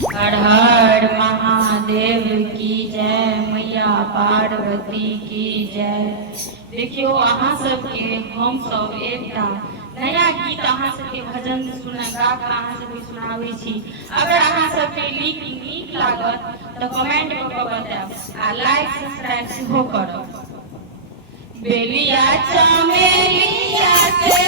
हर हर महादेव की जय, मैया पार्वती की जय। देखियो अहाँ सबके हम सब एकटा नया गीत अहाँ सबके भजन गा कऽ अहाँ सबके सुनाबै छी। अगर अहाँ सबके नीक लागत तऽ कमेंट कऽ कऽ बतायब आ लाइक सब्सक्राइब सेहो करब। बेलिया चमेलिया के